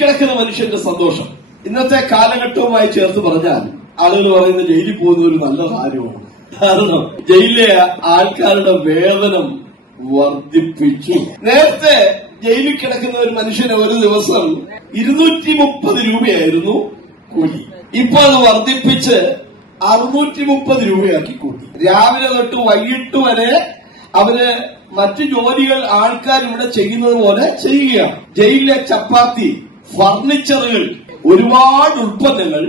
കിടക്കുന്ന മനുഷ്യന്റെ സന്തോഷം ഇന്നത്തെ കാലഘട്ടവുമായി ചേർത്ത് പറഞ്ഞാൽ ആളുകൾ പറയുന്നത് ജയിലിൽ പോകുന്ന ഒരു നല്ല കാര്യമാണ്. കാരണം ജയിലിലെ ആൾക്കാരുടെ വേതനം വർദ്ധിപ്പിച്ചു. നേരത്തെ ജയിലിൽ കിടക്കുന്ന ഒരു മനുഷ്യന് ഒരു ദിവസം 230 രൂപയായിരുന്നു കൂലി. ഇപ്പൊ അത് വർദ്ധിപ്പിച്ച് 630 രൂപയാക്കി കൂട്ടി. രാവിലെ തൊട്ട് വൈകിട്ട് വരെ അവര് മറ്റു ജോലികൾ ആൾക്കാർ ഇവിടെ ചെയ്യുന്നത് പോലെ ചെയ്യുകയാണ്. ജയിലിലെ ചപ്പാത്തി, ഫർണിച്ചറുകൾ, ഒരുപാട് ഉൽപ്പന്നങ്ങൾ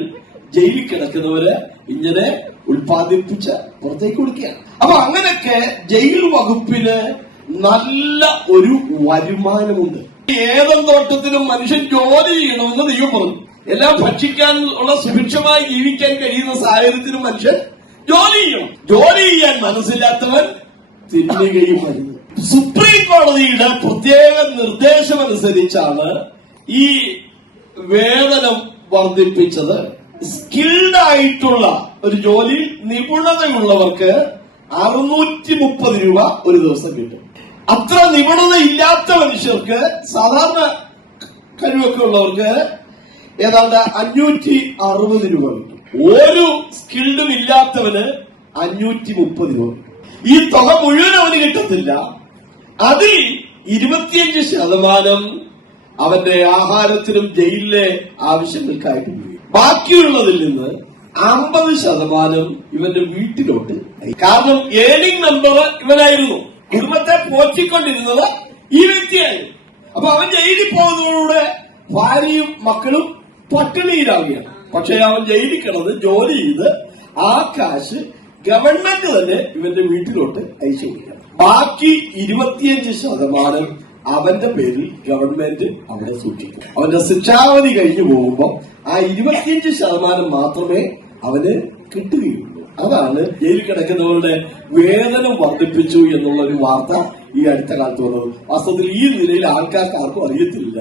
ജയിലിൽ കിടക്കുന്നവര് ഇങ്ങനെ ഉൽപ്പാദിപ്പിച്ച് പുറത്തേക്ക് കൊടുക്കുകയാണ്. അപ്പൊ അങ്ങനെയൊക്കെ ജയിൽ വകുപ്പിന് നല്ല ഒരു വരുമാനമുണ്ട്. ഏതും തോട്ടത്തിലും മനുഷ്യൻ ജോലി ചെയ്യണമെന്ന് ദൈവം പറഞ്ഞു. എല്ലാം ഭക്ഷിക്കാൻ ഉള്ള സുഭിക്ഷമായി ജീവിക്കാൻ കഴിയുന്ന സാഹചര്യത്തിലും മനുഷ്യൻ ജോലി ചെയ്യണം. ജോലി ചെയ്യാൻ മനസ്സില്ലാത്തവൻ തിന്നുകയും വരുന്നു. സുപ്രീം കോടതിയുടെ പ്രത്യേക നിർദ്ദേശമനുസരിച്ചാണ് ഈ വേതനം വർദ്ധിപ്പിച്ചത്. സ്കിൽഡ് ആയിട്ടുള്ള ഒരു ജോലിയിൽ നിപുണതയുള്ളവർക്ക് 630 രൂപ ഒരു ദിവസം കിട്ടും. അത്ര നിപുണത ഇല്ലാത്ത മനുഷ്യർക്ക്, സാധാരണ കഴിവൊക്കെ ഉള്ളവർക്ക് ഏതാണ്ട് 560 രൂപ കിട്ടും. ഒരു സ്കിൽഡും ഇല്ലാത്തവന് 530 രൂപ. ഈ തുക മുഴുവൻ അവന് കിട്ടത്തില്ല. അതിൽ 25% അവന്റെ ആഹാരത്തിനും ജയിലിലെ ആവശ്യങ്ങൾക്കായിട്ട് ഉപയോഗിക്കും. ബാക്കിയുള്ളതിൽ നിന്ന് 50% ഇവന്റെ വീട്ടിലോട്ട്. കാരണം ഏണിംഗ് നമ്പർ ഇവനായിരുന്നു. കുടുംബത്തെ പോറ്റിക്കൊണ്ടിരുന്നത് ഈ വ്യക്തിയായിരുന്നു. അപ്പൊ അവൻ ജയിലിൽ പോകുന്നതോടെ ഭാര്യയും മക്കളും പട്ടിണിയിലാവുകയാണ്. പക്ഷെ അവൻ ജയിലിൽ കിടന്ന് ജോലി ചെയ്ത് ആ കാശ് ഗവൺമെന്റ് തന്നെ ഇവന്റെ വീട്ടിലോട്ട് അയച്ചു കൊടുക്കണം. ബാക്കി 25% അവന്റെ പേരിൽ ഗവൺമെന്റ് അവിടെ സൂക്ഷിക്കും. അവന്റെ ശിക്ഷാവധി കഴിഞ്ഞു പോകുമ്പോ ആ 25% മാത്രമേ അവന് കിട്ടുകയുള്ളൂ. അതാണ് ജയിലിൽ കിടക്കുന്നവരുടെ വേതനം വർദ്ധിപ്പിച്ചു എന്നുള്ള ഒരു വാർത്ത ഈ അടുത്ത കാലത്ത് വന്നത്. വാസ്തവത്തിൽ ഈ നിലയിൽ ആൾക്കാർക്ക് ആർക്കും അറിയത്തില്ല.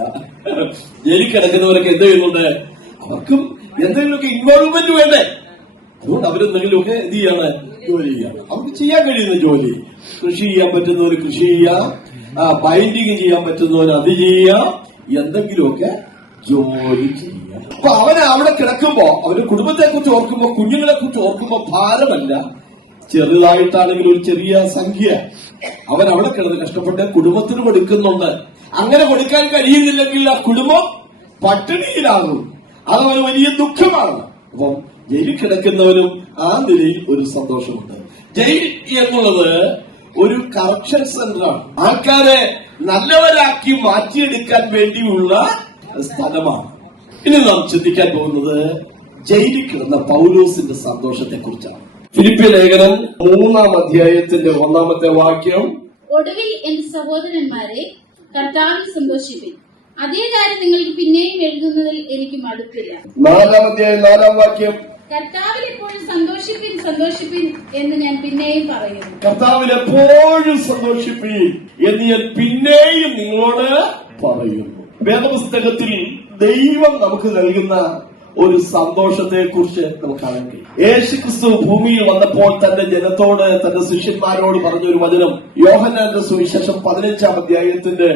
ജയിലിൽ കിടക്കുന്നവരൊക്കെ എന്ത് ചെയ്യുന്നുണ്ട്? അവർക്കും എന്തെങ്കിലുമൊക്കെ ഇൻവോൾവ്മെന്റ് വേണ്ടേ? അതുകൊണ്ട് അവരെന്തെങ്കിലുമൊക്കെ എന്ത് ചെയ്യാണ്? ജോലി ചെയ്യാണ്. അവർക്ക് ചെയ്യാൻ കഴിയുന്ന ജോലി, കൃഷി ചെയ്യാൻ പറ്റുന്നവർ കൃഷി ചെയ്യാം, ബൈൻഡിങ് ചെയ്യാൻ പറ്റുന്നവർ അത് ചെയ്യാം, എന്തെങ്കിലുമൊക്കെ ജോലി ചെയ്യാം. അപ്പൊ അവന് അവിടെ കിടക്കുമ്പോ അവന്റെ കുടുംബത്തെ കുറിച്ച് ഓർക്കുമ്പോ, കുഞ്ഞുങ്ങളെ കുറിച്ച് ഓർക്കുമ്പോ ഭാരമല്ല. ചെറുതായിട്ടാണെങ്കിൽ ഒരു ചെറിയ സംഖ്യ അവൻ അവിടെ കിടന്ന് കഷ്ടപ്പെട്ട് കുടുംബത്തിന് കൊടുക്കുന്നുണ്ട്. അങ്ങനെ കൊടുക്കാൻ കഴിയുന്നില്ലെങ്കിൽ ആ കുടുംബം പട്ടിണിയിലാകും. അതവന് വലിയ ദുഃഖമാണ്. അപ്പം ജയിലിൽ കിടക്കുന്നവനും ആ നിലയിൽ ഒരു സന്തോഷമുണ്ട്. ജയിൽ എന്നുള്ളത് ഒരു കറക്ഷൻ സെന്ററാണ്. ആൾക്കാരെ നല്ലവരാക്കി മാറ്റിയെടുക്കാൻ വേണ്ടിയുള്ള സ്ഥലമാണ്. ഇനി നാം ചിന്തിക്കാൻ പോകുന്നത് ജയിലിൽ കിടന്ന പൗലോസിന്റെ സന്തോഷത്തെ കുറിച്ചാണ്. ഫിലിപ്പിയ ലേഖനം 3-ാം അധ്യായത്തിന്റെ 1-ാമത്തെ വാക്യം, ഒടുവിൽ എന്റെ സഹോദരന്മാരെ കർത്താവിൽ സന്തോഷിപ്പിൻ. അതേ കാര്യം നിങ്ങൾക്ക് പിന്നെയും എഴുതുന്നതിൽ എനിക്ക് മടുപ്പില്ല. 4-ാം അധ്യായം 4-ാം വാക്യം, കർത്താവിൽ എപ്പോഴും സന്തോഷിപ്പിൻ സന്തോഷിപ്പിൻ എന്ന് ഞാൻ പിന്നെയും പറയുന്നു. കർത്താവിൽ എപ്പോഴും സന്തോഷിപ്പിൻ എന്ന് ഞാൻ പിന്നെയും നിങ്ങളോട് പറയുന്നു. വേദപുസ്തകത്തിൽ ദൈവം നമുക്ക് നൽകുന്ന ഒരു സന്തോഷത്തെ കുറിച്ച് നമുക്ക് കാണാൻ കഴിയും. യേശുക്രിസ്തു ഭൂമിയിൽ വന്നപ്പോൾ തന്റെ ജനത്തോട്, തന്റെ ശിഷ്യന്മാരോട് പറഞ്ഞൊരു വചനം യോഹന്നാന്റെ സുവിശേഷം 15-ാം അധ്യായത്തിന്റെ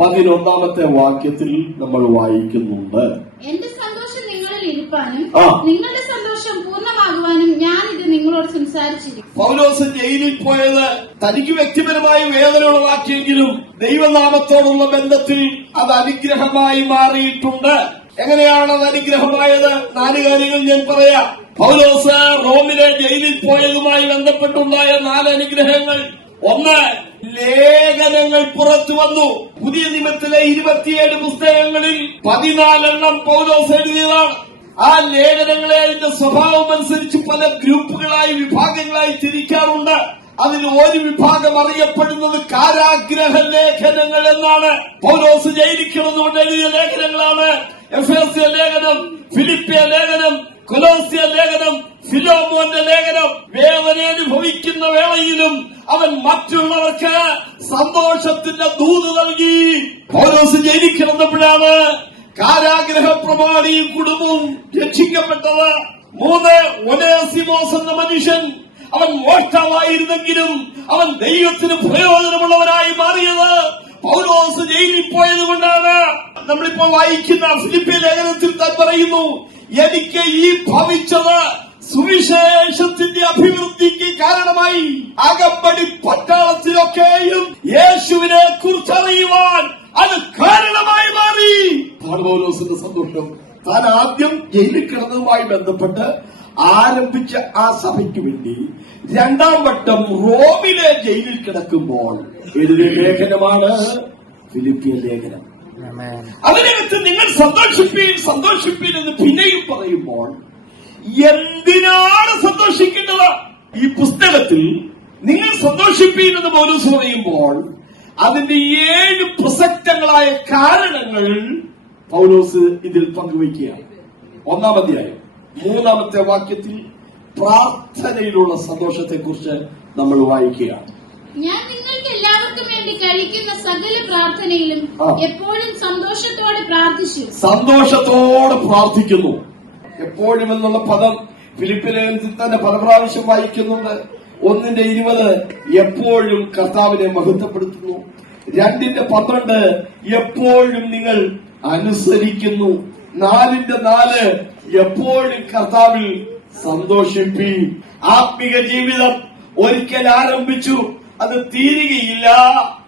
11-ാമത്തെ വാക്യത്തിൽ നമ്മൾ വായിക്കുന്നുണ്ട്. എന്റെ സന്തോഷം നിങ്ങളിൽ ഇരിപ്പാനും നിങ്ങളുടെ സന്തോഷം പൂർണ്ണമാകുവാനും ഞാൻ ഇത് നിങ്ങളോട് സംസാരിച്ചിരിക്കും. പൗലോസ് ജയിലിൽ പോയത് തനിക്ക് വ്യക്തിപരമായ വേദന ഉളവാക്കിയെങ്കിലും ദൈവനാമത്തോടുള്ള ബന്ധത്തിൽ അത് അനുഗ്രഹമായി മാറിയിട്ടുണ്ട്. എങ്ങനെയാണ് അത് അനുഗ്രഹമായത്? 4 കാര്യങ്ങൾ ഞാൻ പറയാം. പൗലോസ് റോമിലെ ജയിലിൽ പോയതുമായി ബന്ധപ്പെട്ടുണ്ടായ 4 അനുഗ്രഹങ്ങൾ. 1, ലേഖനങ്ങൾ പുറത്തു വന്നു. പുതിയ നിയമത്തിലെ 27 പുസ്തകങ്ങളിൽ 14 പൗലോസ് എഴുതിയതാണ്. ആ ലേഖനങ്ങളെ അതിന്റെ സ്വഭാവം അനുസരിച്ച് പല ഗ്രൂപ്പുകളായി, വിഭാഗങ്ങളായി തിരിക്കാറുണ്ട്. അതിൽ ഒരു വിഭാഗം അറിയപ്പെടുന്നത് കാരാഗ്രഹ ലേഖനങ്ങൾ എന്നാണ്. പൗലോസ് ജയിലിൽ കിടന്നുകൊണ്ട് എഴുതിയ ലേഖനങ്ങളാണ് എഫേസ്യ ലേഖനം, ഫിലിപ്പിയ ലേഖനം, കൊലോസ്യ ലേഖനം, ഫിലോമോന്റെ ലേഖനം. വേദന അനുഭവിക്കുന്ന വേളയിലും അവൻ മറ്റുള്ളവർക്ക് സന്തോഷത്തിന്റെ ദൂത് നൽകി. പൗലോസ് ജയിലിൽ കിടന്നപ്പോഴാണ് കാരാഗ്രഹ പ്രമാണിയും കുടുംബവും രക്ഷിക്കപ്പെട്ടത്. 3, ഒനേസിമോസ് എന്ന മനുഷ്യൻ, അവൻ മോഷ്ടാവായിരുന്നെങ്കിലും അവൻ ദൈവത്തിന് പ്രയോജനമുള്ളവനായി മാറിയത് പൗലോസ് ജയിലിൽ പോയത് കൊണ്ടാണ്. നമ്മളിപ്പോ വായിക്കുന്ന ഫിലിപ്പിയ ലേഖനത്തിൽ താൻ പറയുന്നു, എനിക്ക് ഈ ഭവിച്ചത് സുവിശേഷത്തിന്റെ അഭിവൃദ്ധിക്ക് കാരണമായി. അകമ്പടി പട്ടാളത്തിലൊക്കെയും യേശുവിനെ കുറിച്ചറിയുവാൻ അത് കാരണമായി മാറി. പൗലോസിന്റെ സന്തോഷം താൻ ആദ്യം ജയിലിൽ കിടന്നതുമായി ബന്ധപ്പെട്ട് ആരംഭിച്ച ആ സഭയ്ക്ക് വേണ്ടി രണ്ടാം വട്ടം റോമിലെ ജയിലിൽ കിടക്കുമ്പോൾ എഴുതിയ ലേഖനമാണ് ഫിലിപ്പിയ ലേഖനം. അതിനകത്ത് നിങ്ങൾ സന്തോഷിപ്പീൻ എന്ന് പിന്നെയും പറയുമ്പോൾ എന്തിനാണ് സന്തോഷിക്കേണ്ടത്? ഈ പുസ്തകത്തിൽ നിങ്ങൾ സന്തോഷിപ്പീൻ എന്ന് പൗലോസ് പറയുമ്പോൾ അതിന്റെ 7 പ്രസക്തങ്ങളായ കാരണങ്ങൾ പൗലോസ് ഇതിൽ പങ്കുവയ്ക്കുകയാണ്. 1-ാം അധ്യായം 3-ാമത്തെ വാക്യത്തിൽ പ്രാർത്ഥനയിലുള്ള സന്തോഷത്തെക്കുറിച്ച് നമ്മൾ വായിക്കുകയാണ്. ഞാൻ നിങ്ങൾക്ക് എല്ലാവർക്കും വേണ്ടി കഴിക്കുന്ന സകല പ്രാർത്ഥനയിലും എപ്പോഴും സന്തോഷത്തോടെ പ്രാർത്ഥിക്കുന്നു. എപ്പോഴും എന്നുള്ള പദം ഫിലിപ്പിലേഖനത്തിൽ തന്നെ പല പ്രാവശ്യം വായിക്കുന്നുണ്ട്. 1:20 എപ്പോഴും കർത്താവിനെ മഹത്വപ്പെടുത്തുന്നു. 2:12 എപ്പോഴും നിങ്ങൾ അനുസരിക്കുന്നു. 4:4 എപ്പോഴും കർത്താവിൽ സന്തോഷിപ്പീൻ. ആത്മീക ജീവിതം ഒരിക്കൽ ആരംഭിച്ചു, അത് തീരുകയില്ല,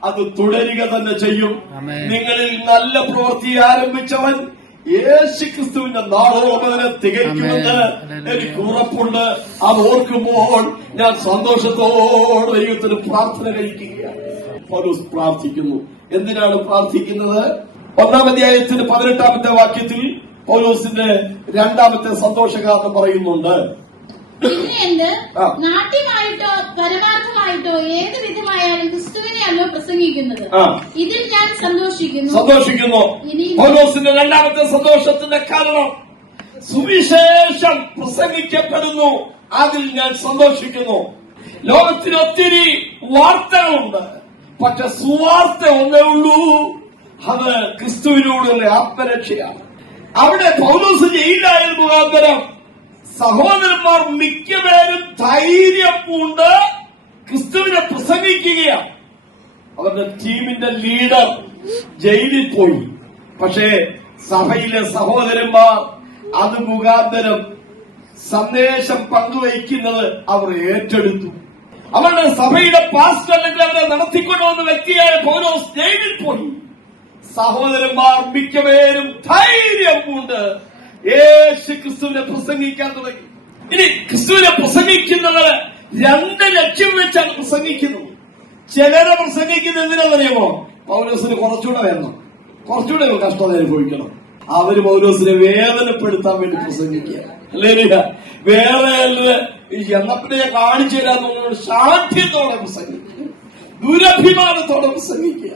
അത് തുടരുക തന്നെ ചെയ്യും. നിങ്ങളിൽ നല്ല പ്രവൃത്തി ആരംഭിച്ചവൻ യേശുക്രിസ്തുവിന്റെ നാളോളം അതിനെ തികയ്ക്കുമെന്ന് എനിക്ക് ഉറപ്പുണ്ട്. അത് ഓർക്കുമ്പോൾ ഞാൻ സന്തോഷത്തോടെ ദൈവത്തിന് പ്രാർത്ഥന കഴിക്കുകയാണ്. പൗലോസ് പ്രാർത്ഥിക്കുന്നു. എന്തിനാണ് പ്രാർത്ഥിക്കുന്നത്? 1-ാം അധ്യായത്തിന് 18-ാമത്തെ വാക്യത്തിൽ പൗലോസിന്റെ 2-ാമത്തെ സന്തോഷകാരണം പറയുന്നുണ്ട്. നാട്യമായിട്ടോ പരമാർത്ഥമായിട്ടോ ഏത് വിധമായാലും ക്രിസ്തുവിനെയല്ലോ പ്രസംഗിക്കുന്നത്. ഇതിൽ ഞാൻ സന്തോഷിക്കുന്നു. പൗലോസിന്റെ 2-ാമത്തെ സന്തോഷത്തിന്റെ കാരണം സുവിശേഷം പ്രസംഗിക്കപ്പെടുന്നു, അതിൽ ഞാൻ സന്തോഷിക്കുന്നു. ലോകത്തിന് ഒത്തിരി വാർത്തകളുണ്ട്, പക്ഷെ സുവാർത്ത ഒന്നേ ഉള്ളൂ, അത് ക്രിസ്തുവിനോടുള്ള ആത്മരക്ഷയാണ്. അവിടെ പൗലോസ് ജയിലായത് മുഖാന്തരം സഹോദരന്മാർ മിക്കപേരും ധൈര്യം കൊണ്ട് ക്രിസ്തുവിനെ പ്രസംഗിക്കുകയാണ്. അവരുടെ ടീമിന്റെ ലീഡർ ജയിലിൽ പോയി, പക്ഷേ സഭയിലെ സഹോദരന്മാർ അത് മുഖാന്തരം സന്ദേശം പങ്കുവയ്ക്കുന്നത് അവർ ഏറ്റെടുത്തു. അവരുടെ സഭയുടെ പാസ്റ്റർ അല്ലെങ്കിൽ അവരെ നടത്തിക്കൊണ്ടുവന്ന വ്യക്തിയായ പൗലോസ് ജയിലിൽ പോയി. സഹോദരന്മാർ മിക്കപേരും ധൈര്യം കൊണ്ട് യേശു ക്രിസ്തുവിനെ പ്രസംഗിക്കാൻ തുടങ്ങി. ഇനി ക്രിസ്തുവിനെ പ്രസംഗിക്കുന്നത് 2 ലക്ഷ്യം വെച്ചാണ് പ്രസംഗിക്കുന്നത്. ചിലരെ പ്രസംഗിക്കുന്നത് എന്തിനാണെന്നറിയാമോ? പൗലോസിന് കുറച്ചുകൂടെ കഷ്ടത അനുഭവിക്കണം. അവര് പൗലോസിനെ വേദനപ്പെടുത്താൻ വേണ്ടി പ്രസംഗിക്കുക. അല്ലേ? വേറെ എണ്ണപ്പിനെ കാണിച്ചു തരാന്ന് ശാഠ്യത്തോടെ പ്രസംഗിക്കുക, ദുരഭിമാനത്തോടെ പ്രസംഗിക്കുക.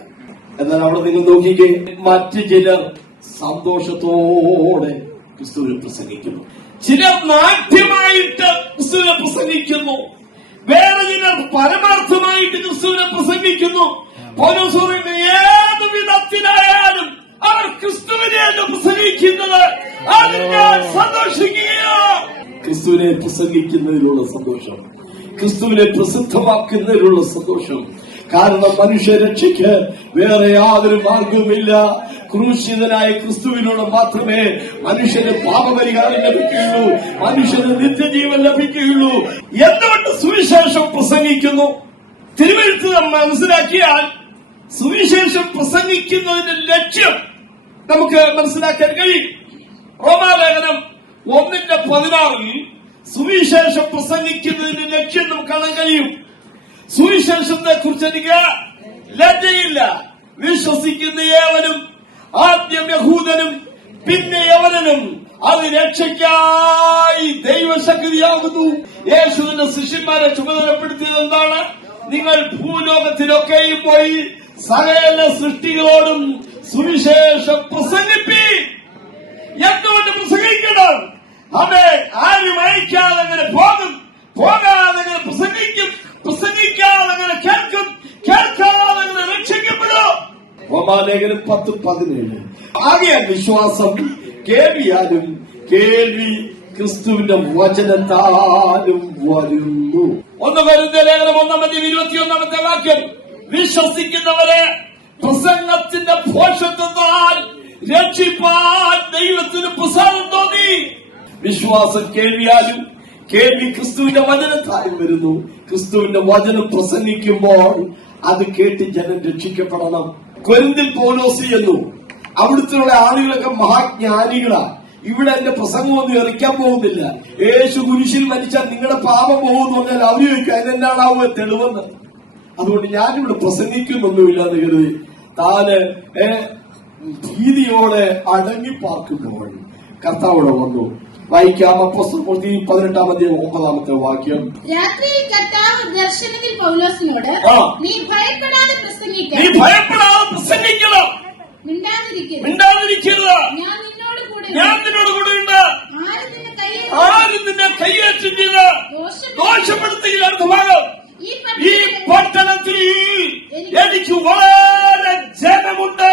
എന്നാൽ അവിടെ നിങ്ങൾ നോക്കിക്കേ, മറ്റു ചിലർ സന്തോഷത്തോടെ ക്രിസ്തുവിനെ പ്രസംഗിക്കുന്നു. ചിലർ നാട്യമായിട്ട് ക്രിസ്തുവിനെ പ്രസംഗിക്കുന്നു, വേറെ ചിലർ പരമാർത്ഥമായിട്ട് ക്രിസ്തുവിനെ പ്രസംഗിക്കുന്നു. പൗലോസ് പറയുന്ന ഏത് വിധത്തിലായാലും അവർ ക്രിസ്തുവിനെയാണ് പ്രസംഗിക്കുന്നത്, അതിൽ ഞാൻ സന്തോഷിക്കുകയാണ്. ക്രിസ്തുവിനെ പ്രസംഗിക്കുന്നതിലുള്ള സന്തോഷം, ക്രിസ്തുവിനെ പ്രസിദ്ധമാക്കുന്നതിലുള്ള സന്തോഷം. കാരണം മനുഷ്യരക്ഷയ്ക്ക് വേറെ യാതൊരു മാർഗവുമില്ല. ക്രൂശിതനായ ക്രിസ്തുവിനോട് മാത്രമേ മനുഷ്യന് പാപപരിഹാരം ലഭിക്കുകയുള്ളൂ, മനുഷ്യന് നിത്യജീവൻ ലഭിക്കുകയുള്ളൂ. എന്തുകൊണ്ട് സുവിശേഷം പ്രസംഗിക്കുന്നു? തിരുവെഴുത്ത് മനസ്സിലാക്കിയാൽ സുവിശേഷം പ്രസംഗിക്കുന്നതിന്റെ ലക്ഷ്യം നമുക്ക് മനസ്സിലാക്കാൻ കഴിയും. റോമാലേഖനം 1:16 സുവിശേഷം പ്രസംഗിക്കുന്നതിന്റെ ലക്ഷ്യം നമുക്ക് കാണാൻ കഴിയും. സുവിശേഷത്തെ കുറിച്ച് എനിക്ക് ലജ്ജയില്ല. വിശ്വസിക്കുന്ന ഏവനും, ആദ്യം യഹൂദനും പിന്നെ യവനനും, അത് രക്ഷയ്ക്കായി ദൈവശക്തിയാകുന്നു. യേശുവിന്റെ ശിഷ്യന്മാരെ ചുമതലപ്പെടുത്തിയത് എന്താണ്? നിങ്ങൾ ഭൂലോകത്തിലൊക്കെയും പോയി സകല സൃഷ്ടികളോടും സുവിശേഷം പ്രസംഗിപ്പീൻ. എന്തുകൊണ്ട് പ്രസംഗിക്കണം? അതെ, ആരും അയക്കാതെ അങ്ങനെ പോകും, പോകാതെ അങ്ങനെ പ്രസംഗിക്കും, പ്രസംഗിക്കാതെ അങ്ങനെ കേൾക്കും, കേൾക്കാതെ അങ്ങനെ രക്ഷിക്കപ്പെടും. റോമാലേഖനം 10:17. ആകയാൽ വിശ്വാസം കേൾവിയാലും, കേൾവി ക്രിസ്തുവിന്റെ വചനത്താലും വരുന്നു. 1 കൊരിന്ത്യർ ലേഖനം 1:21 വാക്യം, വിശ്വസിക്കുന്നവരെ പ്രസംഗത്തിന്റെ ഭോഷത്വത്താൽ രക്ഷിപ്പാൻ ദൈവത്തിന് പ്രസാദം തോന്നി. വിശ്വാസം കേൾവിയാലും, കേൾവി ക്രിസ്തുവിന്റെ വചനത്താലും വരുന്നു. ക്രിസ്തുവിന്റെ വചനം പ്രസംഗിക്കുമ്പോൾ അത് കേട്ട് ജനം രക്ഷിക്കപ്പെടണം. കൊരിന്തിൽ പൗലോസ് ചെന്നു. അവിടുത്തെ ആളുകളൊക്കെ മഹാജ്ഞാനികളാ. ഇവിടെ എന്റെ പ്രസംഗമൊന്നും എറിക്കാൻ പോകുന്നില്ല. യേശു കുരിശിൽ മരിച്ചാൽ നിങ്ങളുടെ പാപം പോകുമെന്ന് പറഞ്ഞാൽ അവർ ചോദിക്കും അതിനെന്താണാവുക തെളിവെന്ന്. അതുകൊണ്ട് ഞാനിവിടെ പ്രസംഗിക്കുന്നൊന്നുമില്ലാന്ന് കരുതി താന് ഭീതിയോടെ അടങ്ങിപ്പാർക്കുമ്പോൾ കർത്താവിടെ വന്നു. വായിക്കാം. അപ്പോസ്തലപ്രവൃത്തി 18-9 വാക്യം. രാത്രിയിൽ കർത്താവ് ദർശനത്തിൽ പൗലോസിനോട്, നീ ഭയപ്പെടാതെ പ്രസംഗിക്കണം, മിണ്ടാതിരിക്കരുത്, ഞാൻ നിന്നോട് കൂടെ ഉണ്ട്, ആരും നിന്നെ കയ്യേറ്റം ചെയ്ത് ദോഷപ്പെടുത്തുകയില്ല. അടുത്ത ഭാഗം, ഈ പട്ടണത്തിൽ എനിക്ക് വളരെ ജനമുണ്ട്.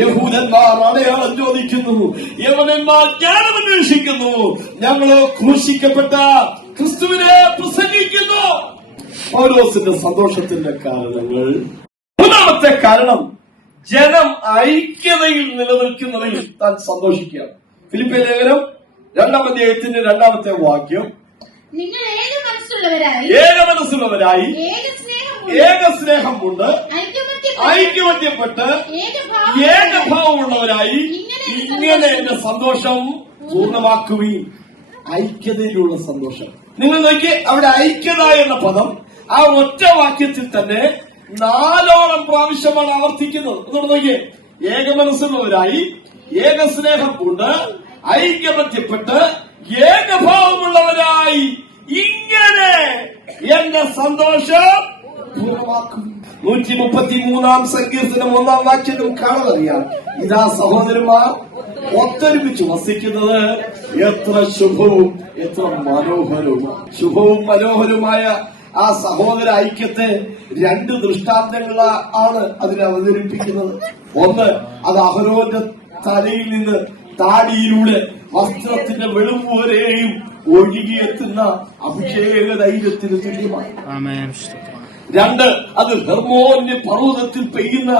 യഹൂദന്മാർ അടയാളം ചോദിക്കുന്നു, യവനന്മാർ ജ്ഞാനം അന്വേഷിക്കുന്നു. ഞങ്ങളോ ക്രൂശിക്കപ്പെട്ട ക്രിസ്തുവിനെ പ്രസംഗിക്കുന്നു. പൗലോസിന്റെ സന്തോഷത്തിന്റെ കാരണങ്ങൾ. മൂന്നാമത്തെ കാരണം, ജനം ഐക്യതയിൽ നിലനിൽക്കുന്നതിൽ താൻ സന്തോഷിക്കുക. ഫിലിപ്പിയ ലേഖനം 2-ാം അധ്യായത്തിന്റെ 2-ാമത്തെ വാക്യം. നിങ്ങൾ ഏകമനസ്സുള്ളവരായി ഏകസ്നേഹം കൊണ്ട് ഐക്യമത്യപ്പെട്ട് ഏകഭാവമുള്ളവരായി ഇങ്ങനെ എന്റെ സന്തോഷം പൂർണ്ണമാക്കുകയും. ഐക്യതയിലുള്ള സന്തോഷം. നിങ്ങൾ നോക്കി, അവിടെ ഐക്യത എന്ന പദം ആ ഒറ്റ വാക്യത്തിൽ തന്നെ 4 പ്രാവശ്യമാണ് ആവർത്തിക്കുന്നത്. അതുകൊണ്ട് നോക്കിയേ, ഏകമനസ്സുള്ളവരായി ഏകസ്നേഹം കൊണ്ട് ഐക്യമത്യപ്പെട്ട് ഏകഭാവമുള്ളവരായി ഇങ്ങനെ എന്റെ സന്തോഷം പൂർണ്ണമാക്കും. 133-ാം സങ്കീർത്തനം 1-ാം വാക്യം കാണാനറിയാം. ഇതാ സഹോദരന്മാർ ഒത്തൊരുമിച്ച് വസിക്കുന്നത് എത്ര ശുഭവും എത്ര മനോഹരവും. ശുഭവും മനോഹരവുമായ ആ സഹോദര ഐക്യത്തെ 2 ദൃഷ്ടാന്തങ്ങളാണ് അതിനെ അവതരിപ്പിക്കുന്നത്. ഒന്ന്, അത് അഹരോന്റെ തലയിൽ നിന്ന് താടിയിലൂടെ വസ്ത്രത്തിന്റെ വെളുപ്പ് വരെയും ഒഴുകിയെത്തുന്ന അഭിഷേക ധൈര്യത്തിന് തുല്യമാണ്. 2, അത് ഹെർമോന്റെ പർവ്വതത്തിൽ പെയ്യുന്ന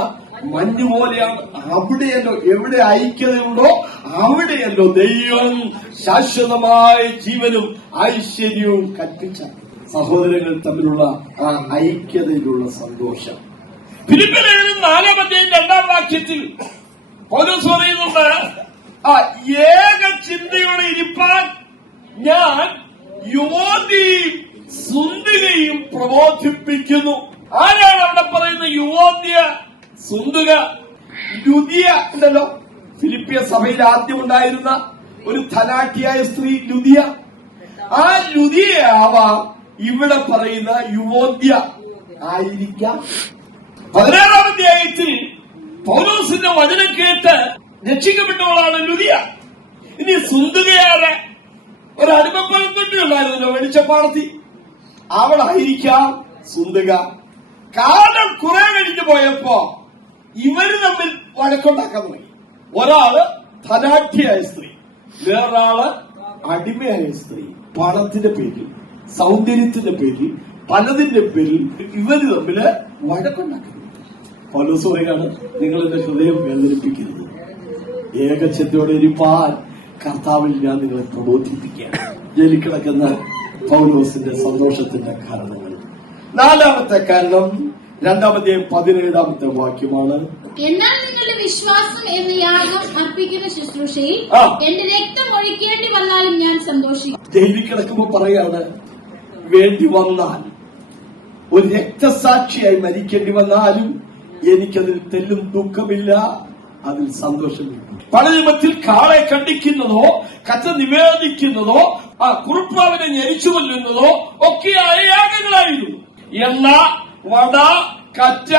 മഞ്ഞ് പോലെയാണ്. അവിടെയല്ലോ, എവിടെ ഐക്യതയുണ്ടോ അവിടെയല്ലോ ദൈവം ശാശ്വതമായ ജീവനും ഐശ്വര്യവും കൽപ്പിച്ച സഹോദരങ്ങൾ തമ്മിലുള്ള ആ ഐക്യതയിലുള്ള സന്തോഷം. ഫിലിപ്പിയ ലേഖനം 4-ാം അധ്യായം 2-ാം വാക്യത്തിൽ പൗലോസ് പറയുന്നുണ്ട്, ആ ഏക ചിന്തയോടെ ഇരിപ്പാൻ ഞാൻ യുവതിയും സുന്ദരയും പ്രബോധിപ്പിക്കുന്നു. ആരാണ് അവിടെ പറയുന്ന യുവോദ്യ സുന്ദര? ലുദിയ ഉണ്ടല്ലോ, ഫിലിപ്പിയ സഭയിൽ ആദ്യം ഉണ്ടായിരുന്ന ഒരു ധനാഢ്യായ സ്ത്രീ ലുദിയ. ആ ലുദിയാവാം ഇവിടെ പറയുന്ന യുവോദ്യ ആയിരിക്കാം. 16-ാം അധ്യായത്തിൽ പൗലോസിന്റെ വചനം കേട്ട് രക്ഷിക്കപ്പെട്ടവളാണ് ലുദിയ. ഇനി സുന്ദരയാരെ ഒരു അടിമപ്പഴത്തൊട്ടിയുണ്ടായിരുന്നല്ലോ വെളിച്ചപ്പാടത്തി, അവളായിരിക്കാം സുന്ദര. കാലം കുറെ കഴിഞ്ഞു പോയപ്പോ ഇവര് തമ്മിൽ വഴക്കുണ്ടാക്കാൻ തുടങ്ങി. ഒരാള് ധനാഢ്യായ സ്ത്രീ, വേറൊരാള് അടിമയായ സ്ത്രീ. പണത്തിന്റെ പേരിൽ, സൗന്ദര്യത്തിന്റെ പേരിൽ, പലതിന്റെ പേരിൽ ഇവര് തമ്മില് വഴക്കുണ്ടാക്കുന്നു. പൗലോസ് പറയുകയാണ്, നിങ്ങൾ എന്റെ ഹൃദയം വേദനിപ്പിക്കരുത്, ഏകചിന്തയോടെ ഇരിപ്പാൻ കർത്താവിൽ ഞാൻ നിങ്ങളെ പ്രബോധിപ്പിക്കുകയാണ്. ജയിലിൽ കിടക്കുന്ന പൗലോസിന്റെ സന്തോഷത്തിന്റെ കാരണങ്ങൾ. 4-ാമത്തെ കാരണം 2-ാം അധ്യായം 17-ാമത്തെ വാക്യമാണ്. എന്നാൽ നിങ്ങളുടെ വിശ്വാസം എന്ന യാഗം അർപ്പിക്കുന്ന ശുശ്രൂഷയിൽ എന്റെ രക്തം ഒഴിക്കേണ്ടി വന്നാലും ഞാൻ സന്തോഷിക്കും. ജയിലിൽ കിടക്കുമ്പോ പറയാണ്, വേണ്ടി വന്നാൽ ഒരു രക്തസാക്ഷിയായി മരിക്കേണ്ടി വന്നാലും എനിക്കതിൽ തെല്ലും ദുഃഖമില്ല, അതിൽ സന്തോഷമില്ല. പഴയത്തിൽ കാളെ കണ്ടിക്കുന്നതോ കച്ച നിവേദിക്കുന്നതോ കുറുപ്രാവിനെ ഞെരിച്ചു കൊല്ലുന്നതോ ഒക്കെയായ യാഗങ്ങളായിരുന്നു. എണ്ണ, വട, കറ്റ,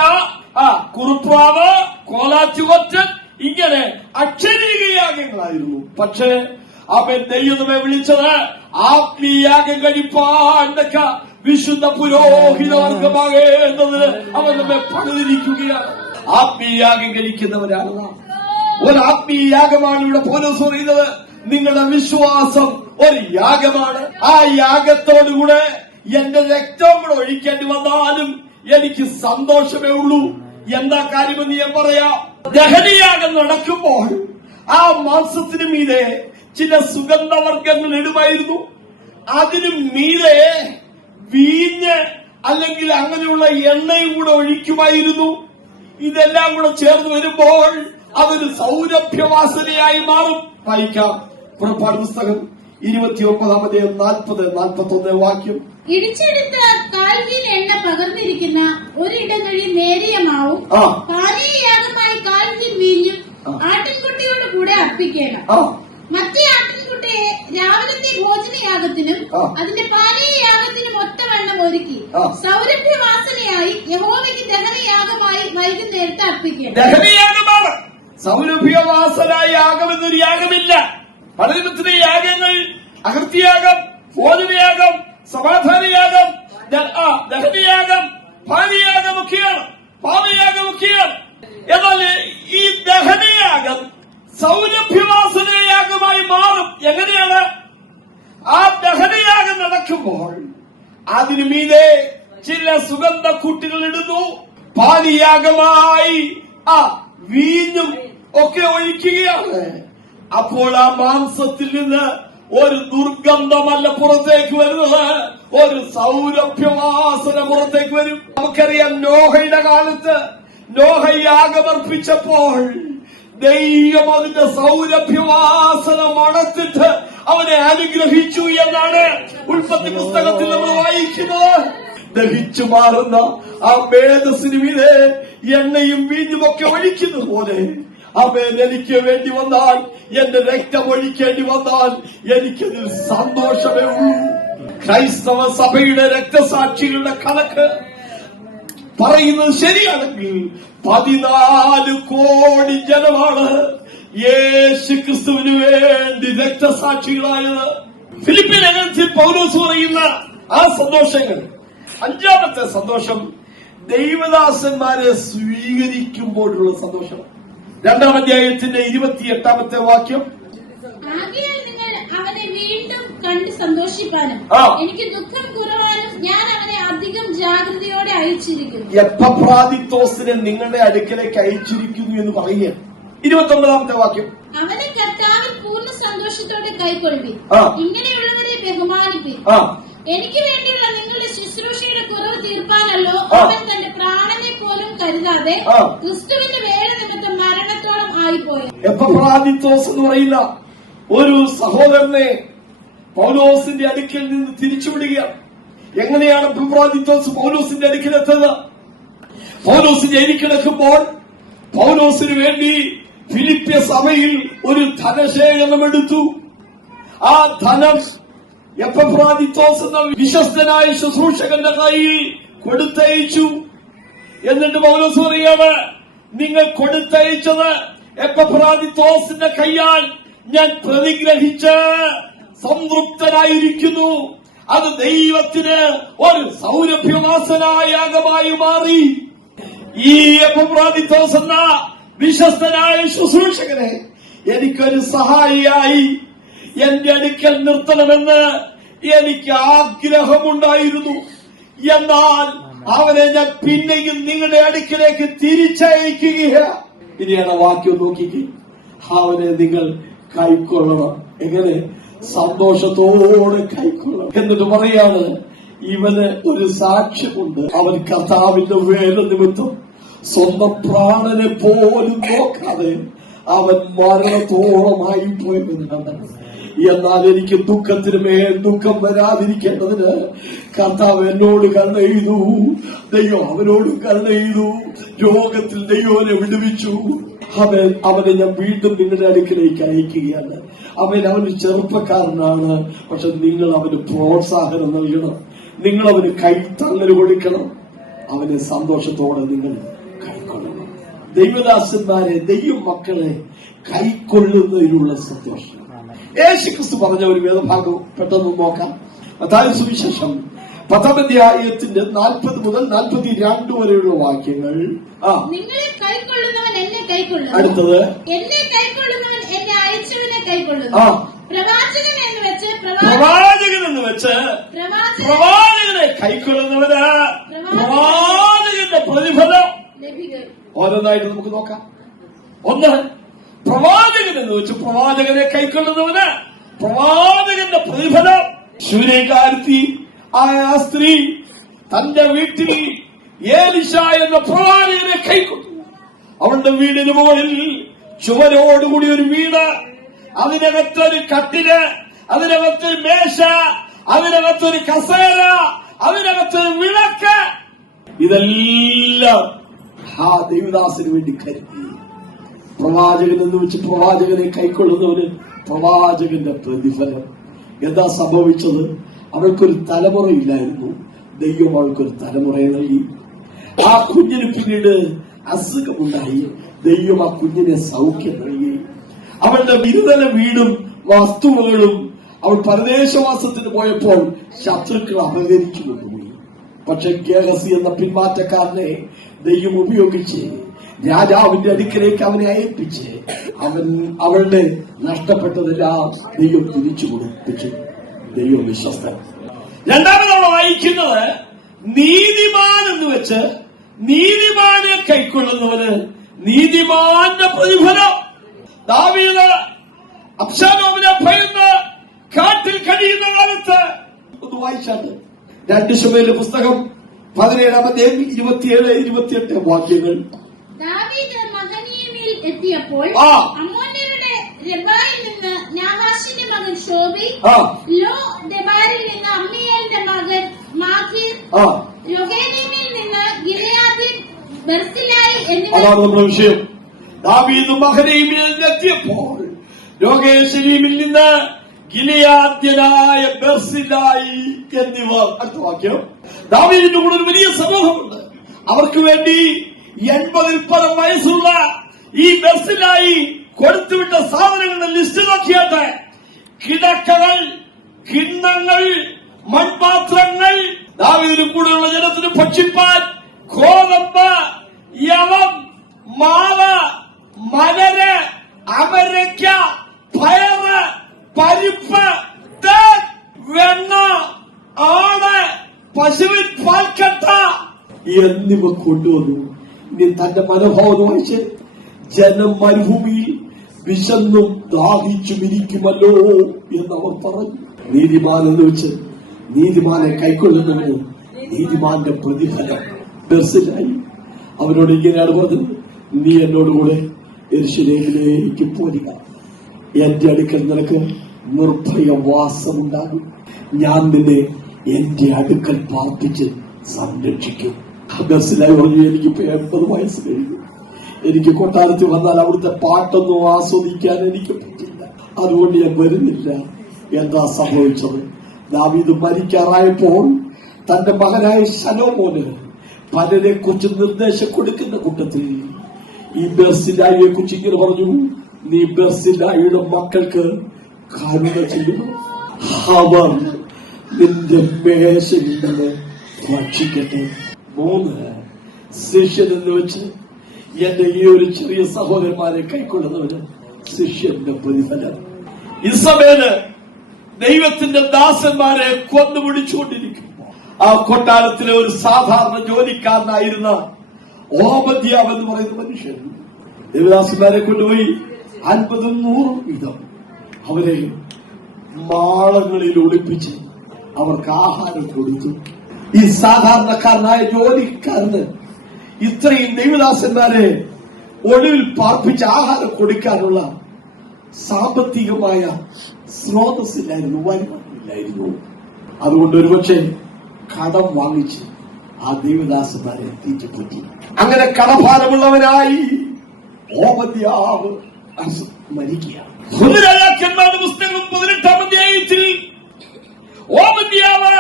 കുറുപ്രാവ്, കോലാച്ചുകൊറ്റൻ, ഇങ്ങനെ അക്ഷരീക യാഗങ്ങളായിരുന്നു. പക്ഷേ അവൻ ദൈവമേ വിളിച്ചത് ആത്മീയാഗം കഴിപ്പാന്നൊക്കെ വിശുദ്ധ പുരോഹിതവർഗമാകേണ്ടതിന് അവൻ നമ്മെ പണിതിരിക്കുകയാണ്. ആത്മീയാഗം കഴിക്കുന്നവരാണ് നാം. ഒരു ആത്മീയാഗമാണ് ഇവിടെ പൗലോസ് പറയുന്നത്. നിങ്ങളുടെ വിശ്വാസം ഒരു യാഗമാണ്. ആ യാഗത്തോടുകൂടെ എന്റെ രക്തം കൂടെ ഒഴിക്കേണ്ടി വന്നാലും എനിക്ക് സന്തോഷമേ ഉള്ളൂ. എന്താ കാര്യമെന്ന് ഞാൻ പറയാം. ദഹനയാഗം നടക്കുമ്പോൾ ആ മാംസത്തിന് മീതെ ചില സുഗന്ധവർഗങ്ങൾ ഇടുമായിരുന്നു. അതിന് മീതെ വീഞ്ഞ് അല്ലെങ്കിൽ അങ്ങനെയുള്ള എണ്ണയും കൂടെ ഒഴിക്കുമായിരുന്നു. ഇതെല്ലാം കൂടെ ചേർന്ന് വരുമ്പോൾ അതൊരു സൗരഭ്യവാസനയായി മാറും. വായിക്കാം പുറപ്പാട് പുസ്തകം 29 40-41 വാക്യം. ഇടിച്ചെടുത്ത കാൽവീൻ എണ്ണ പകർന്നിരിക്കുന്ന ഒരിടങ്ങഴി നേരിയ മാവും പാനീയയാഗമായി കാൽവീൻ വീഞ്ഞും ആട്ടിൻകുട്ടിയോട് കൂടെ അർപ്പിക്കണം. മറ്റേ ആട്ടിൻകുട്ടിയെ രാവിലത്തെ ഭോജനയാഗത്തിനും അതിന്റെ പാനീയയാഗത്തിനും ഒത്തവണ്ണം ഒരുക്കി സൗരഭ്യവാസനയായി യഹോവയ്ക്ക് ദഹനയാഗമായി വൈകുന്നേരത്ത് അർപ്പിക്കണം. ദഹനയാഗമാണ്. സൗരഭ്യവാസനായ യാഗമെന്നൊരു യാഗമില്ല. പലതരത്തിലെ യാഗങ്ങൾ അകൃത്യയാഗം, ഭോജനയാഗം, സമാധാനയാഗം, ദഹനയാഗം, പാനീയാഗമൊക്കെയാണ്, പാപയാഗമൊക്കെയാണ്. എന്നാൽ ഈ ദഹനയാഗം സൗരഭ്യവാസനയാഗമായി മാറും. എങ്ങനെയാണ്? ആ ദഹനയാഗം നടക്കുമ്പോൾ അതിനു മീതെ ചില സുഗന്ധ കൂട്ടുകൾ ഇടുന്നു. പാനീയാഗമായി വീഞ്ഞും ഒക്കെ ഒഴിക്കുകയാണ്. അപ്പോൾ ആ മാംസത്തിൽ നിന്ന് ഒരു ദുർഗന്ധമല്ല പുറത്തേക്ക് വരുന്നത്, ഒരു സൗരഭ്യവാസന പുറത്തേക്ക് വരും. നമുക്കറിയാം, നോഹയുടെ കാലത്ത് നോഹ യാഗമർപ്പിച്ചപ്പോൾ ദൈവം അതിന്റെ സൗരഭ്യവാസന മണത്തിട്ട് അവനെ അനുഗ്രഹിച്ചു എന്നാണ് ഉൽപ്പത്തി പുസ്തകത്തിൽ നമ്മൾ വായിക്കുന്നത്. ദഹിച്ചു മാറുന്ന ആ മേധസ്സിന് മീതെ എണ്ണയും വീഞ്ഞുമൊക്കെ ഒഴിക്കുന്നത് പോലെ അവൻ എനിക്ക് വേണ്ടി വന്നാൽ, എന്റെ രക്തം ഒഴിക്കേണ്ടി വന്നാൽ എനിക്കതിൽ സന്തോഷമേ ഉള്ളൂ. ക്രൈസ്തവ സഭയുടെ രക്തസാക്ഷികളുടെ കണക്ക് പറയുന്നത് ശരിയാണെങ്കിൽ 14 കോടി ജനമാണ് യേശു ക്രിസ്തുവിന് വേണ്ടി രക്തസാക്ഷികളായത്. ഫിലിപ്പിയ ലേഖനത്തിൽ പൗലോസ് പറയുന്ന ആ സന്തോഷങ്ങൾ. 5ാമത്തെ സന്തോഷം ദൈവദാസന്മാരെ സ്വീകരിക്കുമ്പോഴുള്ള സന്തോഷം. 2-ാം അധ്യായത്തിന്റെ 28-ാമത്തെ വാക്യം. ആകയാൽ നിങ്ങൾ അവനെ വീണ്ടും കണ്ട് സന്തോഷിപ്പാനും എനിക്ക് ദുഃഖം കുറവാനും ഞാൻ അവനെ അധികം ജാഗ്രതയോടെ അയച്ചിരിക്കുന്നു. എപ്പഫ്രാദിത്തോസിനെ നിങ്ങളുടെ അടുക്കലേക്ക് അയച്ചിരിക്കുന്നു എന്ന് പറയുക. 29-ാമത്തെ വാക്യം. അവനെ കർത്താവിൽ പൂർണ്ണ സന്തോഷത്തോടെ കൈക്കൊള്ളുവിൻ, ഇങ്ങനെയുള്ളവരെ ബഹുമാനിപ്പിൻ. എനിക്ക് വേണ്ടിയുള്ള നിങ്ങളുടെ ശുശ്രൂഷയുടെ കുറവ് തീർപ്പാനല്ലോ അവൻ തന്റെ പ്രാണനെ പോലും കരുതാതെ ക്രിസ്തുവിന്റെ വേല നിമിത്തം മരണത്തോളം ആയിപ്പോയി. എപ്പഫ്രാദിത്തോസ് എന്ന് പറയുന്ന ഒരു സഹോദരനെ പൗലോസിന്റെ അടുക്കൽ നിന്ന് തിരിച്ചുവിടുകയാണ്. എങ്ങനെയാണ് എപ്പഫ്രാദിത്തോസ് പൗലോസിന്റെ അടുക്കൽ എത്തുന്നത്? പൗലോസ് ജയിലിക്കിടക്കുമ്പോൾ പൗലോസിന് വേണ്ടി ഫിലിപ്പ്യ സഭയിൽ ഒരു ധനശേഖരണം എടുത്തു. ആ ധനം എപ്പഫ്രാദിത്തോസ് എന്ന വിശ്വസ്തനായ ശുശ്രൂഷകന്റെ കയ്യിൽ കൊടുത്തയച്ചു. എന്നിട്ട് പൗലോസ് പറയാണ്, നിങ്ങൾ കൊടുത്തയച്ചത് എപ്പഫ്രാദിത്തോസിന്റെ കയ്യാൽ ഞാൻ പ്രതിഗ്രഹിച്ച് സംതൃപ്തനായിരിക്കുന്നു. അത് ദൈവത്തിന് ഒരു സൗരഭ്യവാസനായ യാഗമായി മാറി. ഈ എപ്പഫ്രാദിത്തോസ് എന്ന വിശ്വസ്തനായ ശുശ്രൂഷകനെ എനിക്കൊരു സഹായിയായി എന്റെ അടുക്കൽ നിർത്തണമെന്ന് എനിക്ക് ആഗ്രഹമുണ്ടായിരുന്നു. എന്നാൽ അവനെ ഞാൻ പിന്നെയും നിങ്ങളുടെ അടുക്കിലേക്ക് തിരിച്ചയക്കുകയാണ്. ഇനിയാണ് വാക്യം നോക്കിക്കേ. അവനെ നിങ്ങൾ കൈക്കൊള്ളണം. എങ്ങനെ? സന്തോഷത്തോടെ കൈക്കൊള്ളണം. എന്നിട്ട് പറയാണ്, ഇവന് ഒരു സാക്ഷ്യമുണ്ട്. അവൻ കർത്താവിന്റെ വേല നിമിത്തം സ്വന്തം പ്രാണനെ പോലും നോക്കാതെ അവൻ മരണത്തോളമായി പോയവനാണ്. എന്നാൽ എനിക്ക് ദുഃഖത്തിന് മേൽ ദുഃഖം വരാതിരിക്കേണ്ടതിന് കർത്താവ് എന്നോട് കരുണ ചെയ്തു, ദൈവം അവനോട് കരുണ ചെയ്തു. രോഗത്തിൽ ദൈവനെ വിടുവിച്ചു. അവനെ ഞാൻ വീണ്ടും നിങ്ങളുടെ അടുക്കിലേക്ക് അയക്കുകയാണ്. അവന് ചെറുപ്പക്കാരനാണ്, പക്ഷെ നിങ്ങൾ അവന് പ്രോത്സാഹനം നൽകണം. നിങ്ങൾ അവന് കൈത്തള്ളൽ കൊടുക്കണം. അവനെ സന്തോഷത്തോടെ നിങ്ങൾ കൈക്കൊള്ളണം. ദൈവദാസന്മാരെ, ദൈവ മക്കളെ കൈക്കൊള്ളുന്നതിനുള്ള സന്തോഷം. യേശുക്രിസ്തു പറഞ്ഞ ഒരു വേദഭാഗം പെട്ടെന്ന് നോക്കാം. മത്തായി സുവിശേഷം 10-ാം അധ്യായത്തിന്റെ 40 മുതൽ 42 വരെയുള്ള വാക്യങ്ങൾ. നിങ്ങളെ കൈക്കൊള്ളുന്നവൻ എന്നെ കൈക്കൊള്ളുന്നു, അടുത്തത് എന്നെ കൈക്കൊള്ളുന്നവൻ എന്നെ അയച്ചവനെ കൈക്കൊള്ളുന്നു. പ്രവാചകൻ എന്ന് വെച്ച് പ്രവാചകനെ കൈക്കൊള്ളുന്നവന് പ്രവാചകന്റെ പ്രതിഫലം ഓരോന്നായിട്ട് നമുക്ക് നോക്കാം. ഒന്ന്, പ്രവാചകൻ എന്ന് വെച്ച് പ്രവാചകനെ കൈക്കൊള്ളുന്നവന് പ്രവാചകന്റെ പ്രതിഫലം. ശൂന്യകാരത്തി ആയ ആ സ്ത്രീ തന്റെ വീട്ടിൽ ഏലിശ എന്ന പ്രവാചകനെ കൈക്കൊണ്ടു. അവളുടെ വീടിന് മുകളിൽ ചുവരോടുകൂടി ഒരു വീട്, അതിനകത്തൊരു കട്ടില്, അതിനകത്തൊരു മേശ, അതിനകത്തൊരു കസേര, അതിനകത്തൊരു വിളക്ക്, ഇതെല്ലാം ആ ദൈവദാസന് വേണ്ടി കരുതി. പ്രവാചകൻ എന്ന് വെച്ച് പ്രവാചകനെ കൈക്കൊള്ളുന്നവന് പ്രവാചകന്റെ പ്രതിഫലം. എന്താ സംഭവിച്ചത്? അവൾക്കൊരു തലമുറയില്ലായിരുന്നു. ദൈവം അവൾക്കൊരു തലമുറയെ നൽകി. ആ കുഞ്ഞിന് പിന്നീട് അസുഖമുണ്ടായി. ദൈവം ആ കുഞ്ഞിനെ സൗഖ്യം നൽകി. അവളുടെ വിരുദ്ധന വീടും വസ്തുവകളും അവൾ പരദേശവാസത്തിന് പോയപ്പോൾ ശത്രുക്കൾ അപഹരിച്ചു കൊണ്ടുപോയി. പക്ഷെ ഗേഹസി എന്ന പിന്മാറ്റക്കാരനെ ദൈവം ഉപയോഗിച്ച് രാജാവിന്റെ അടുക്കലേക്ക് അവനെ അയപ്പിച്ച് അവളുടെ നഷ്ടപ്പെട്ടതെല്ലാം ദൈവം തിരിച്ചു കൊടുപ്പിച്ചു. ദൈവം വിശ്വസ്തൻ. രണ്ടാമത് നമ്മൾ വായിക്കുന്നത് നീതിമാൻ എന്ന് വെച്ച് നീതിമാനെ കൈക്കൊള്ളുന്നവന് നീതിമാന്റെ പ്രതിഫലം. ദാവീദ് അബ്ശാലോമിനെ ഭയന്ന് കാട്ടിൽ കഴിയുന്ന കാലത്ത് ഒന്ന് വായിച്ചാട്ട് 2 ശമൂവേലിന്റെ പുസ്തകം 17-ാം അധ്യായം 27-28 വാക്യങ്ങൾ. ദാവീദ് മഹനയീമിൽ എത്തിയപ്പോൾ അമ്മോന്യരുടെ രബായിൽ നിന്ന് നാഹാശിന്റെ മകൻ ശോബി, ലോ ദെബാരിൽ നിന്ന് അമ്മിയേലിന്റെ മകൻ മാഖീർ, രോഗേലീമിൽ നിന്ന് ഗിലെയാദ്യൻ ബർസിലായി എന്നിവർ. അതാണ് നമ്മുടെ വിഷയം. ദാവീദ് മഹനയീമിൽ എത്തിയപ്പോൾ രോഗേശലീമിൽ നിന്ന് ഗിലെയാദ്യനായ ബർസിലായി എന്നിവർ. അടുത്ത വാക്യം. ദാവീദിന്റെ കൂടെ ഒരു വലിയ സമൂഹമുണ്ട്. അവർക്ക് വേണ്ടി 80-ൽ വയസ്സുള്ള ഈ ബർസിലായി കൊടുത്തുവിട്ട സാധനങ്ങളുടെ ലിസ്റ്റ് നോക്കിയാട്ടെ. കിടക്കകൾ, കിണ്ണങ്ങൾ, മൺപാത്രങ്ങൾ, ദാവീദിന് കൂടെയുള്ള ജനത്തിന് ഭക്ഷിപ്പാൻ ഗോതമ്പ്, യവം, മാവ്, മലര്, അമരയ്ക്ക, പയറ്, പരിപ്പ്, തേൻ, വെണ്ണ, ആട്, പശുവിൻ പാൽക്കട്ട എന്നിവ കൊണ്ടുവന്നു. ഇനി തന്റെ മനോഭാവം വായിച്ച്, ജനം മരുഭൂമിയിൽ വിശന്നും ദാഹിച്ചും ഇരിക്കുമല്ലോ എന്നവർ പറഞ്ഞു. നീതിമാൻ എന്ന് വെച്ച് നീതിമാനെ കൈക്കൊള്ളുന്നവന് നീതിമാന്റെ പ്രതിഫലം. ബർസിലായി അവനോട് ഇങ്ങനെയാണ് പറഞ്ഞത്, നീ എന്നോടുകൂടെ യെരൂശലേമിലേക്ക് പോരുക. എന്റെ അടുക്കൽ നിനക്ക് നിർഭയവാസമുണ്ടാകും. ഞാൻ നിന്നെ എന്റെ അടുക്കൽ പാർപ്പിച്ച് സംരക്ഷിക്കും. ബർസിലായി പറഞ്ഞു, എനിക്കിപ്പോ 80 വയസ്സ് കഴിഞ്ഞു. എനിക്ക് കൊട്ടാരത്തിൽ വന്നാൽ അവിടുത്തെ പാട്ടൊന്നും ആസ്വദിക്കാൻ എനിക്ക് പറ്റില്ല. അതുകൊണ്ട് ഞാൻ വരുന്നില്ല. എന്താ സംഭവിച്ചത്? ദാവീദ് മരിക്കാറായപ്പോൾ തന്റെ മകനായ ശലോമോന് പലരെ കുറിച്ച് നിർദ്ദേശം കൊടുക്കുന്ന കൂട്ടത്തിൽ ഈ ബർസിലായിയെ കുറിച്ച് ഇങ്ങനെ പറഞ്ഞു, നീ ബർസിലായിയുടെ മക്കൾക്ക് കരുണ ചെയ്യണം. അവർ നിന്റെ മേശയിൽ നിന്ന് ഭക്ഷിക്കട്ടെ. 3, ശിഷ്യൻ എന്ന് വെച്ച് എന്റെ ഈ ഒരു ചെറിയ സഹോദരന്മാരെ കൈക്കൊള്ളുന്നവന് ശിഷ്യന്റെ പ്രതിഫലം. ഇസ്രായേല് ദൈവത്തിന്റെ ദാസന്മാരെ കൊന്നുപിടിച്ചുകൊണ്ടിരിക്കുന്നു. ആ കൊട്ടാരത്തിലെ ഒരു സാധാരണ ജോലിക്കാരനായിരുന്ന ഓബദ്യാവ് എന്ന് പറയുന്ന മനുഷ്യൻ ദേവദാസന്മാരെ കൊണ്ടുപോയി 50-100 വീതം അവരെ മാളങ്ങളിൽ ഒളിപ്പിച്ച് അവർക്ക് ആഹാരം കൊടുത്തു. ഈ സാധാരണക്കാരനായ ജോലിക്കാരന് ഇത്രയും ദൈവദാസന്മാരെ ഒളിവിൽ പാർപ്പിച്ച് ആഹാരം കൊടുക്കാനുള്ള സാമ്പത്തികമായ സ്രോതസ്സില്ലായിരുന്നു, വരുമാനമില്ലായിരുന്നു. അതുകൊണ്ട് ഒരുപക്ഷെ കടം വാങ്ങിച്ച് ആ ദൈവദാസന്മാരെ തീറ്റപ്പറ്റി. അങ്ങനെ കടഭാരമുള്ളവനായി ഓബദ്യാവ് മരിക്കുകയാണ്. രാജാക്കന്മാരുടെ പുസ്തകം 18-ാം അധ്യായത്തിൽ ഓബദ്യാവ്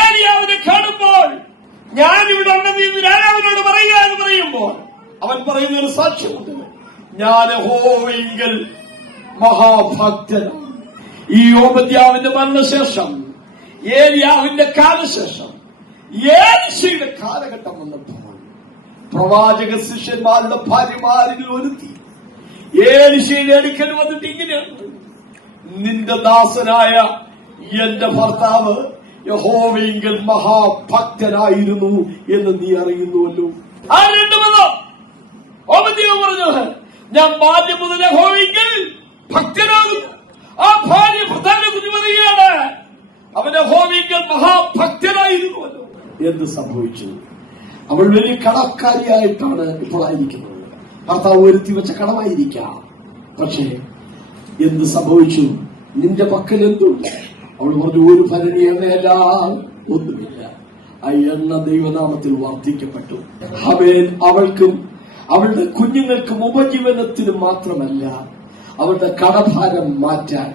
ഏലിയാവിനെ കാണുമ്പോൾ ഞാൻ ഇവിടെ ഉണ്ടെന്ന് രാജാവിനോട് പറയുക എന്ന് പറയുമ്പോൾ അവൻ പറയുന്ന ഒരു സാക്ഷ്യമുണ്ട്, ഞാൻ യഹോവയിങ്കൽ മഹാഭക്തനാണ്. ഈ ഓബദ്യാവിന്റെ മരണശേഷം ഏലിയാവിന്റെ കാലശേഷം ഏലിശയുടെ കാലഘട്ടം വന്നപ്പോൾ പ്രവാചക ശിഷ്യന്മാരുടെ ഭാര്യമാരിൽ ഒരുത്തി ഏലിശയുടെ അടുക്കൽ വന്നിട്ട് ഇങ്ങനെയാണ്, നിന്റെ ദാസനായ എന്റെ ഭർത്താവ് യഹോവയിങ്കൽ മഹാഭക്തനായിരുന്നു എന്ന് നീ അറിയുന്നുവല്ലോ. ആ രണ്ട് ബന്ധം ഓബദ്യാവ് പറഞ്ഞു, ഞാൻ ബാല്യം മുതൽ യഹോവയ്ക്കൽ ഭക്തനാകുന്നു. ആ ഭാര്യ ഭർത്താവിനെ കുറിച്ച് പറയുകയാണ്, അവൻ യഹോവയ്ക്കൽ മഹാഭക്തനായിരുന്നുവല്ലോ. എന്ത് സംഭവിച്ചു? അവൾ വലിയ കടക്കാരിയായിട്ടാണ് ഇപ്പോൾ ആയിരിക്കുന്നത്. ഭർത്താവ് വരുത്തി വെച്ച കടമായിരിക്കാം. പക്ഷേ എന്ത് സംഭവിച്ചു? നിന്റെ പക്കൽ എന്തുണ്ട്? അവൾ പറഞ്ഞു, ഒരു ഭരണി എണ്ണയല്ല, ഒന്നുമില്ല. ആ എണ്ണ ദൈവനാമത്തിൽ വർദ്ധിക്കപ്പെട്ടു. അവൻ അവൾക്കും അവളുടെ കുഞ്ഞുങ്ങൾക്കും ഉപജീവനത്തിന് മാത്രമല്ല, അവളുടെ കടഭാരം മാറ്റാൻ,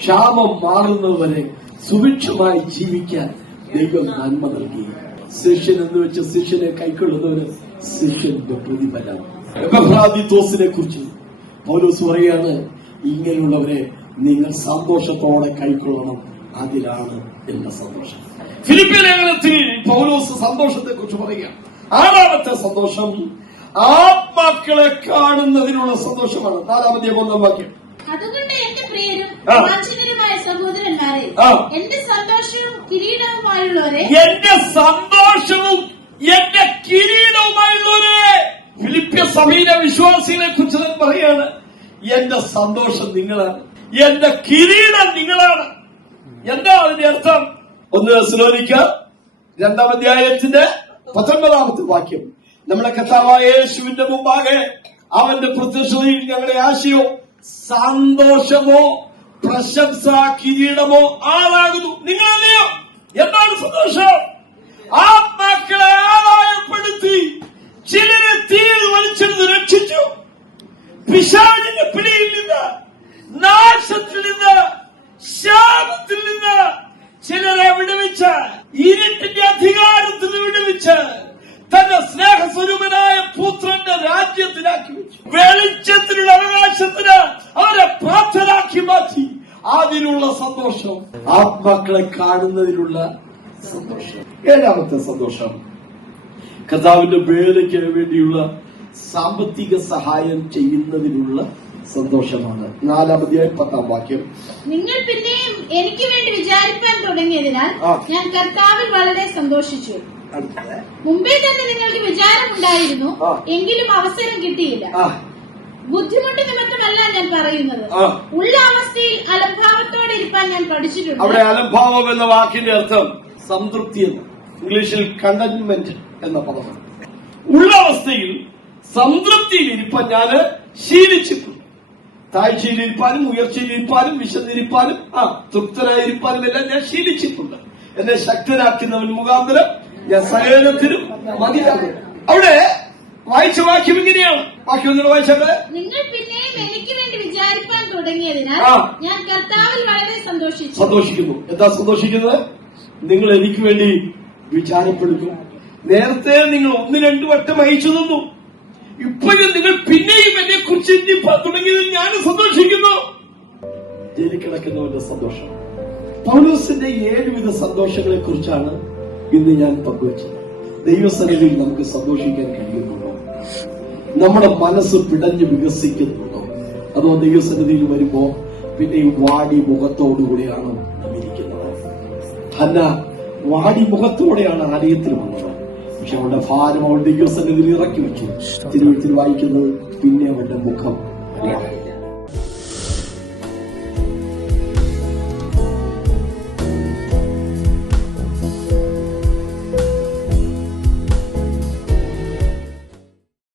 ക്ഷാമം മാറുന്നതുവരെ സുഭിക്ഷമായി ജീവിക്കാൻ ദൈവം നന്മ നൽകി. ശിഷ്യൻ എന്ന് വെച്ച ശിഷ്യനെ കൈക്കൊള്ളുന്നവന് ശിഷ്യന്റെ പ്രതിഫലം. എപ്പഫ്രാദിത്തോസിനെ കുറിച്ച് പൗലോസ് പറയാണ്, ഇങ്ങനെയുള്ളവരെ നിങ്ങൾ സന്തോഷത്തോടെ കൈക്കൊള്ളണം, അതിലാണ് എന്റെ സന്തോഷം. ഫിലിപ്പിയ ലേഖനത്തിൽ പൗലോസ് സന്തോഷത്തെ കുറിച്ച് പറയുക. ആറാമത്തെ സന്തോഷം ആത്മാക്കളെ കാണുന്നതിനുള്ള സന്തോഷമാണ്. 4-1 വാക്യം. അതുകൊണ്ട് എന്റെ പ്രിയരും വാഞ്ചിതരുമായ സഹോദരന്മാരെ, എന്റെ സന്തോഷവും കിരീടവുമായുള്ളവരെ, എന്റെ സന്തോഷവും എന്റെ കിരീടവുമായുള്ളവരെ. ഫിലിപ്പിയ സഭയിലെ വിശ്വാസികളെ കുറിച്ച് പറയാണ്, എന്റെ സന്തോഷം നിങ്ങളാണ്, എന്റെ കിരീടം നിങ്ങളാണ്. എന്താ അതിന്റെ അർത്ഥം? 1 തെസ്സലോനിക്കർ 2-ാം അധ്യായത്തിന്റെ 19-ാമത്തെ വാക്യം. നമ്മുടെ കർത്താവായ യേശുവിന്റെ മുമ്പാകെ അവന്റെ പ്രത്യക്ഷതയിൽ ഞങ്ങളുടെ ആശയോ സന്തോഷമോ പ്രശംസ കിരീടമോ ആളാകുന്നു. നിങ്ങളല്ലയോ? എന്താണ് സന്തോഷം? ആത്മാക്കളെ ആദായപ്പെടുത്തി ചിലരെ തീയിൽ വലിച്ചെടുത്ത് രക്ഷിച്ചു. പിശാചിന്റെ പിടിയിൽ നിന്ന്, നാശത്തിൽ നിന്ന്, ശാപത്തിൽ നിന്ന് ചിലരെ വിടുവിച്ച്, ഇരുട്ടിന്റെ അധികാരത്തിൽ വിടുവിച്ച് തന്റെ സ്നേഹസ്വരൂപനായ പുത്രന്റെ രാജ്യത്തിലാക്കി വെച്ചു. വെളിച്ചത്തിനുള്ള അവകാശത്തിന് അവരെ പ്രാപ്തരാക്കി മാറ്റി. അതിനുള്ള സന്തോഷം, ആത്മാക്കളെ കാണുന്നതിനുള്ള സന്തോഷം. 7-ാമത്തെ സന്തോഷം കർത്താവിന്റെ വേലയ്ക്ക് വേണ്ടിയുള്ള സാമ്പത്തിക സഹായം ചെയ്യുന്നതിനുള്ള സന്തോഷമാണ്. 4-ാം അധ്യായം 10-ാം വാക്യം. നിങ്ങൾ പിന്നെയും എനിക്ക് വേണ്ടി വിചാരിക്കാൻ തുടങ്ങിയതിനാൽ ഞാൻ കർത്താവിൽ വളരെ സന്തോഷിച്ചു. മുമ്പേ തന്നെ നിങ്ങൾക്ക് വിചാരമുണ്ടായിരുന്നു, എങ്കിലും അവസരം കിട്ടിയില്ല. ബുദ്ധിമുട്ട് നിമിത്തമല്ല ഞാൻ പറയുന്നത്, ഉള്ള അവസ്ഥയിൽ അലംഭാവത്തോടെ ഇരിക്കാൻ ഞാൻ പഠിച്ചിട്ടുണ്ട്. അവിടെ അലംഭാവം എന്ന വാക്കിന്റെ അർത്ഥം സംതൃപ്തി എന്ന്, ഇംഗ്ലീഷിൽ കണ്ടന്റ്മെന്റ് എന്ന പദമാണ്. ഉള്ള അവസ്ഥയിൽ സംതൃപ്തിയിൽ ഇരിപ്പാൻ ഞാൻ ശീലിച്ചിട്ടുണ്ട്. താഴ്ചയിലിരിപ്പാനും ഉയർച്ചയിലിരിപ്പാനും വിശന്നിരിപ്പാനും തൃപ്തനായിരിക്കാനും എല്ലാം ഞാൻ ശീലിച്ചിട്ടുണ്ട്. എന്നെ ശക്തനാക്കുന്നവൻ മുഖാന്തരം ഞാൻ സകലത്തിനും മതിയാകും. അവിടെ വായിച്ച വാക്യം ഇങ്ങനെയാണ്. വാക്യം നിങ്ങൾ വായിച്ചത്, നിങ്ങൾ പിന്നെയും എനിക്ക് വേണ്ടി വിചാരിക്കാൻ തുടങ്ങിയതിനാൽ ഞാൻ കർത്താവിൽ വളരെ സന്തോഷിക്കുന്നു. എന്താ സന്തോഷിക്കുന്നത്? നിങ്ങൾ എനിക്ക് വേണ്ടി വിചാരപ്പെടുന്നു. നേരത്തെ നിങ്ങൾ 1-2 വട്ടം അയച്ചു തന്നു. ഇപ്പോഴും നിങ്ങൾ പിന്നെയും എന്നെ കുറിച്ച് ചിന്തിപ്പാൻ തുടങ്ങിയതിൽ ഞാൻ സന്തോഷിക്കുന്നു. ജയിലിൽ കിടക്കുന്നവന്റെ സന്തോഷം. പൗലോസിന്റെ 7 വിധ സന്തോഷങ്ങളെ കുറിച്ചാണ് ഇന്ന് ഞാൻ പങ്കുവച്ചത്. ദൈവസന്നിധിയിൽ നമുക്ക് സന്തോഷിക്കാൻ കഴിയുന്നുണ്ടോ? നമ്മുടെ മനസ്സ് പിടഞ്ഞ് വികസിക്കുന്നുണ്ടോ? അതോ ദൈവസന്നിധിയിൽ വരുമ്പോ പിന്നെ ഈ വാടി മുഖത്തോടുകൂടിയാണ് നാം ഇരിക്കുന്നത്? ഹന്ന വാടി മുഖത്തോടെയാണ് ആലയത്തിൽ വന്നത്. പക്ഷെ അവളുടെ ഭാരം അവൾ ദൈവസന്നിധിയിൽ ഇറക്കി വെച്ചു. തിരുവഴുത്തിൽ വായിക്കുന്നത്, പിന്നെ അവളുടെ മുഖം